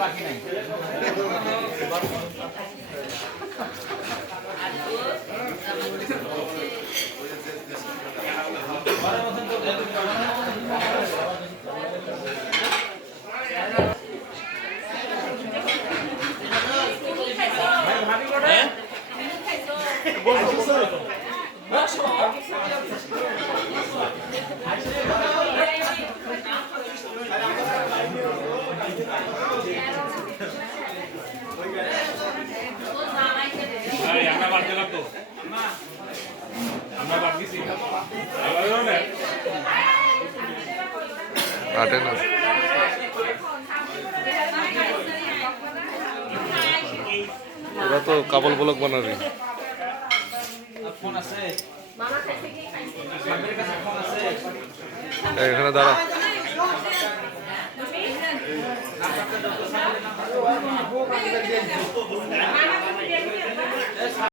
বাকি নাই আমরা বাদ দিলাম তো আমরা বাদ দিছি আটে না ওরা তো কাবল ব্লক বানাবি ফোন আছে এখানে দাঁড়া Mama